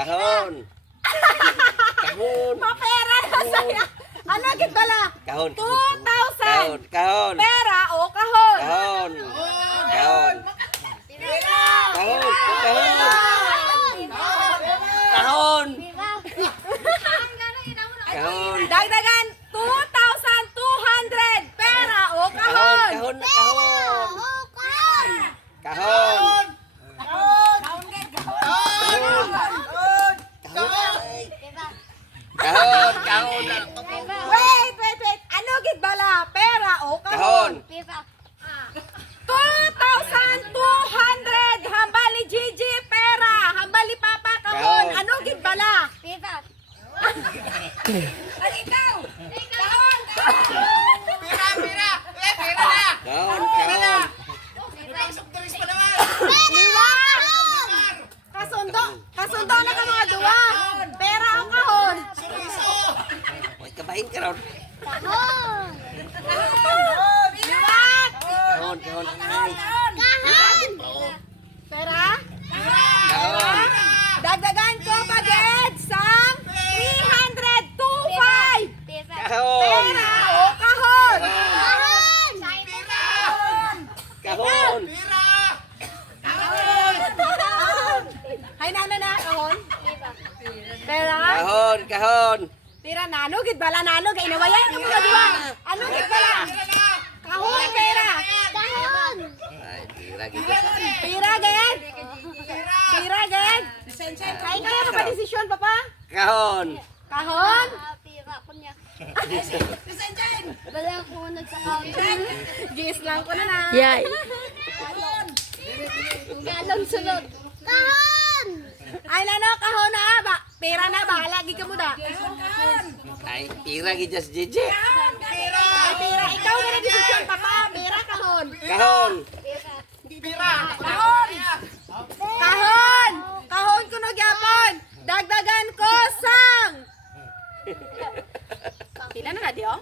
Kahon. Kahon. Mapera na saya. Ano gid bala? Kahon. 2,000. Kahon. Pera o kahon? Kahon. Kahon. Kahon. Kahon. Kahon. Dagdagan 2,200. Pera o kahon? Kahon. Kahon. Kahon. Kahon. Kahon. Wait. Ano gid bala? Pera o kahon? Kahon. 2,200. Hambali Gigi pera. Hambali Papa kahon. Kahon. Ano gid bala? Ay, ikaw. Kahon. Kahon. Kahon. Liwat. Kasundo na ka mga duwa. Pera o kahon? Uy, kabahin ka ron. Liwat. Kahon. Kahon. Pera? Kahon. Dagdagan ko baged sang 325. Kahon. Pera o kahon? Kahon. Hay na kahon? Pera? Kahon. Kahon. Tira nano gid bala nano kay inawayan ko mga duwa. Ano gid bala? Kahon pera. Ay, tira gitu sa. Pira gid. Pira gid. Hay kaya ka ba desisyon papa? Kahon. Kahon? Gis lang ko na. Yay. Ay nano kahon na ba? Pera na ba? Lagi ka mo da. Ay, tira gitu sa Gigi. Ay pera ikaw na desisyon papa. Pera kahon. Kahon. Kahon! Kahon! Kahon ko no gyapon. Dagdagan ko sang. Pila na dio?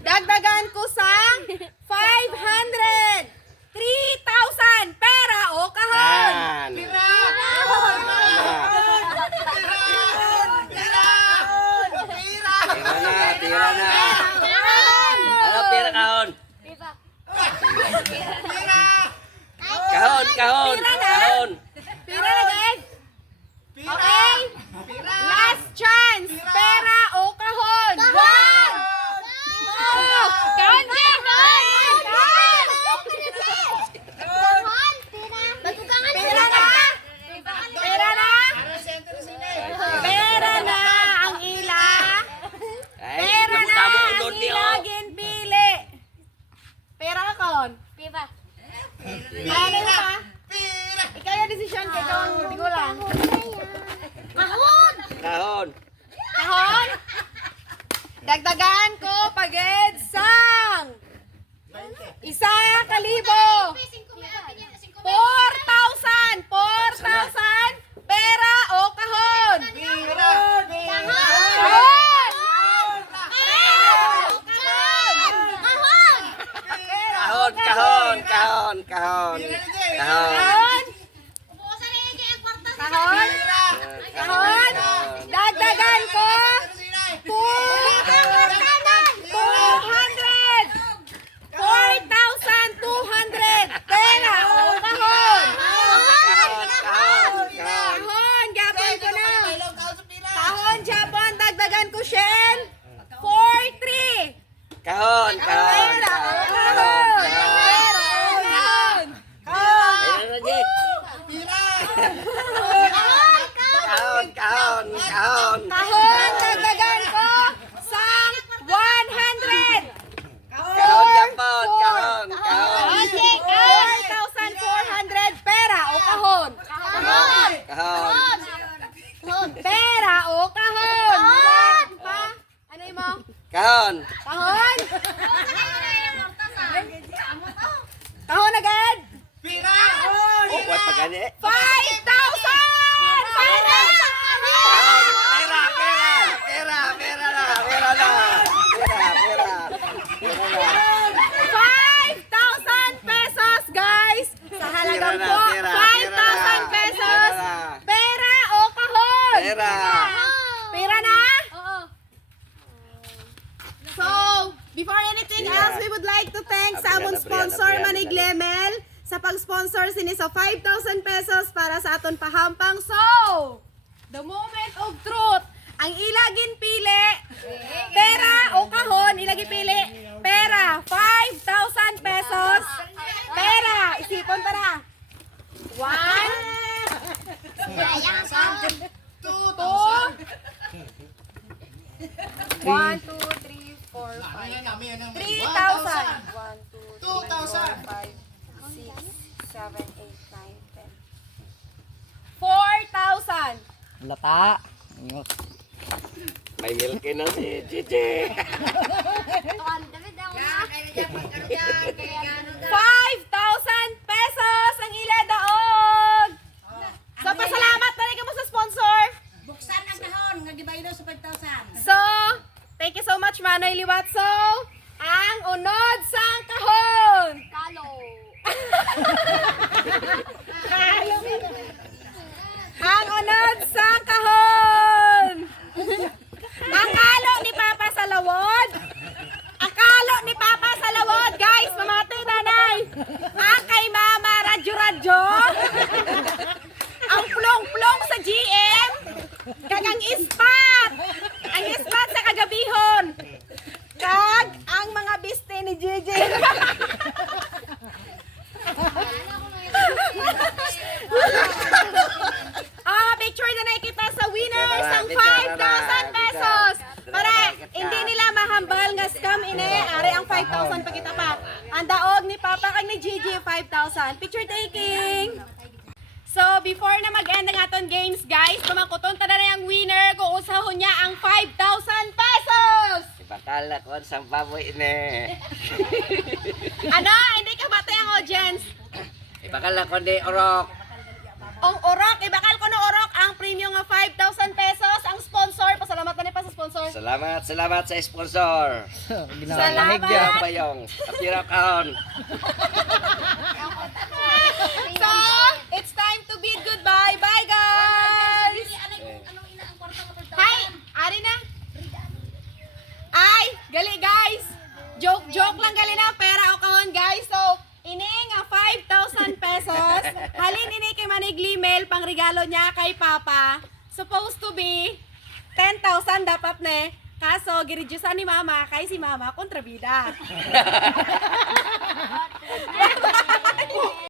Dagdagan ko sang 500. 3,000 pera o kahon. Yan. Tira na. Ano pira kahon? Kahon. Kahon. Kahon. Pira na guys. Okay? Last chance. Pera o kahon. 1. Kahon ka. Pera na. Pera na. Pera na ang ila. Ay, Pera na tamo ang doon di ila oh. ginpili. Pera ka kon. Ano mo pa? Ikaw yung desisyon kay ikaw ang tigulang. Kahon! Kahon. Kahon! Dagdagan ko paged sang 1,000. 4,000! 4,000! Pera o kahon? Kahon! Kahon. Kahon. Kahon. Kahon. Kahon. Kahon? Kahon? Kahon? Dagdagan ko 200! 4,200! Pera o kahon? Kahon, gapon ko na. Kahon, Japon, dagdagan ko Shen. 4,300! Kahon. Kahon. Pera o Kahon. kahon? Kahon. Pera o kahon? Kahon! Ayun na, G. Kahon. Kahon. Kahon. Kahon, dagdagan ko sang 100! Kahon Japon. Kahon. Kahon. 4,400 pera o kahon? Kahon. Kahon. Pera o kahon? Pa? Ano mo? Kahon. Kahon? Kahon agad? Oh, what pa gani? 5,000! 5,000! Kahon. Pera. Pera. Pera na. Pera na. Pera. Pera. Pera na. 5,000 pesos guys! Sa halagang Tira na, po, tira, 5,000 pesos! tira na. Pera pag-sponsor sini sa 5,000 pesos para sa aton pahampang. So, the moment of truth. Ang ilagin pili, pera o kahon, ilagi pili, pera, 5,000 pesos, pera, isipon tara. 1, 2, 1, 2, 3, 4, 5, 6, 7, 8, 9, 10. 4,000, 1, 2, 3, 4, 5, 6, 7, 8, 9, 10. 4,000. Lata. May milky na si Gigi. 5,000 pesos ang ila daog. So, pasalamat na rin ka mo sa sponsor. Buksan ang kahon, nga gibaylo sa 5,000. So, thank you so much, Manoy Liwatso. Ang unod sang kahon. Kalo. Ang unod sang kahon. Ang kalo ni Papa sa lawod. Ang kalo ni Papa sa lawod, guys. Mamatay nanay. Ang kay Mama radyo-radyo. Ang plong-plong sa GM. Kagang ispat. Ang ispat sa kagabihon. Kag ang mga biste ni Gigi. Picture na nakikita sa winners ang 5,000 pesos. Para hindi nila mahambal nga scam ine. Ari ang 5,000 pa kita pa. Ang daog ni Papa kag ni Gigi 5,000. Picture taking. So, before na mag-end ang aton games, guys, kumakuton ta na yung winner kung usahon niya ang 5,000 pesos! Bakala ko sa baboy ne. Ano? Hindi ka batay ang audience. Bakala ko di orok. Ang orok, ibakal ko no orok, ang premium nga 5,000 pesos. Ang sponsor, pasalamat na pa sa sponsor. Salamat sa sponsor. Salamat. Ang bayong. Kapira kaon. So, it's time to bid goodbye. Bye, guys! Hi! Ari na. Ay, gali guys. Joke lang gali na. Pera o kahon guys. So, ini nga 5,000 pesos. Halin ini kay Maniglimel pang regalo niya kay Papa. Supposed to be 10,000 dapat ne. Kaso, gireducean ni Mama kay si Mama kontrabida.